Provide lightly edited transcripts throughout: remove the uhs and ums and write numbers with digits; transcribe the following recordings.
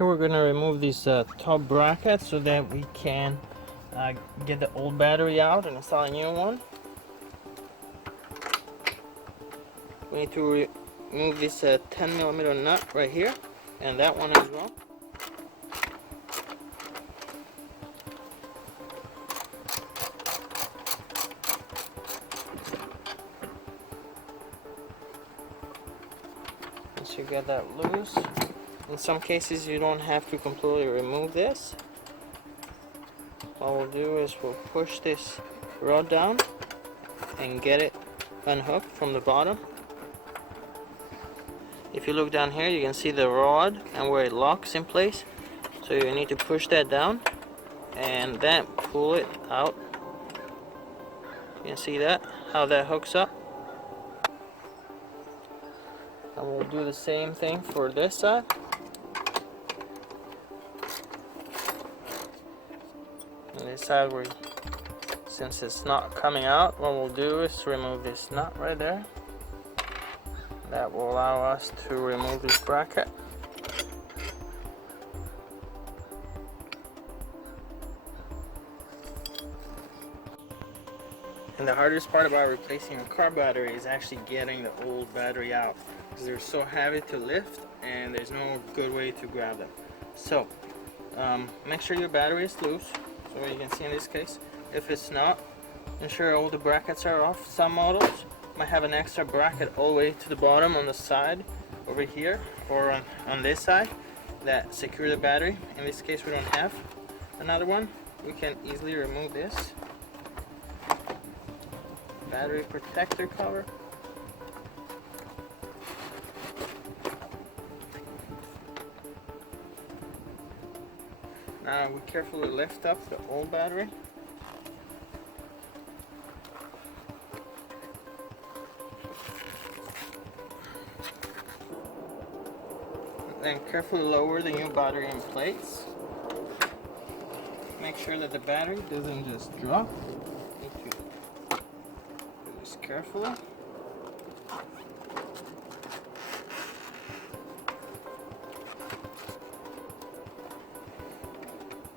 Here we're going to remove these top brackets so that we can get the old battery out and install a new one. We need to remove this 10mm nut right here and that one as well. Once you get that loose, in some cases you don't have to completely remove this. What we'll do is we'll push this rod down and get it unhooked from the bottom. If you look down here, you can see the rod and where it locks in place. So you need to push that down and then pull it out. You can see that, how that hooks up. And we'll do the same thing for this side. On this side, since it's not coming out, what we'll do is remove this nut right there. That will allow us to remove this bracket. And the hardest part about replacing a car battery is actually getting the old battery out, because they're so heavy to lift and there's no good way to grab them. So make sure your battery is loose. So you can see in this case, if it's not, ensure all the brackets are off. Some models might have an extra bracket all the way to the bottom on the side over here, or on this side, that secure the battery. In this case we don't have another one. We can easily remove this battery protector cover. Now we carefully lift up the old battery. Then carefully lower the new battery in place. Make sure that the battery doesn't just drop. Need to do this carefully.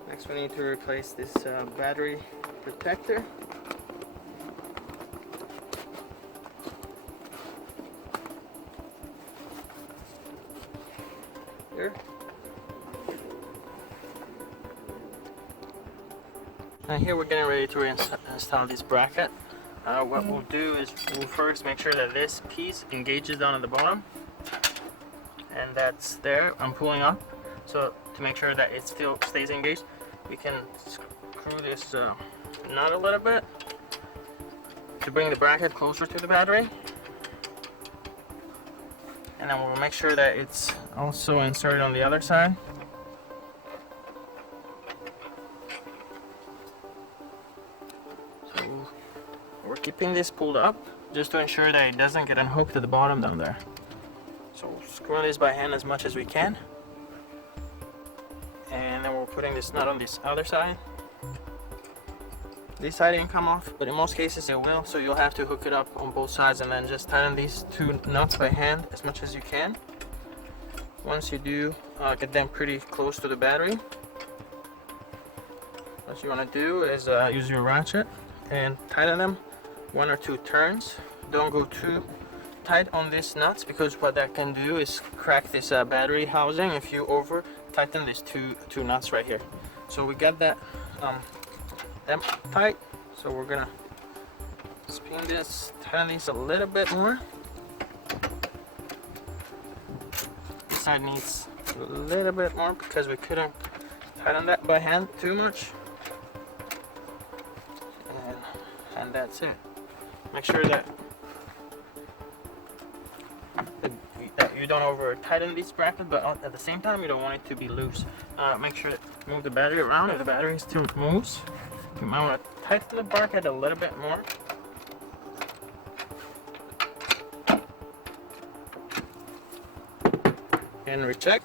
Next we need to replace this battery protector. Here. Now here we're getting ready to install this bracket. What we'll do is we'll first make sure that this piece engages down at the bottom. And that's there. I'm pulling up. So to make sure that it still stays engaged, we can screw this nut a little bit to bring the bracket closer to the battery. And then we'll make sure that it's also inserted on the other side. So we're keeping this pulled up just to ensure that it doesn't get unhooked at the bottom down there. So we'll screw this by hand as much as we can. And then we're putting this nut on this other side. This side didn't come off, but in most cases it will, so you'll have to hook it up on both sides and then just tighten these two nuts by hand as much as you can. Once you do, get them pretty close to the battery. What you want to do is use your ratchet and tighten them 1 or 2 turns. Don't go too tight on these nuts, because what that can do is crack this battery housing if you over tighten these two nuts right here. So we got that them tight, so we're gonna spin this, tighten these a little bit more. This side needs a little bit more because we couldn't tighten that by hand too much. And that's it. Make sure that you don't over tighten these brackets, but at the same time you don't want it to be loose. Make sure to move the battery around. If the battery still moves, you might want to tighten the bracket a little bit more. And recheck.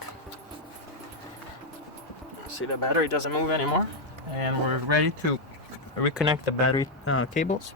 See, the battery doesn't move anymore, and we're ready to reconnect the battery cables.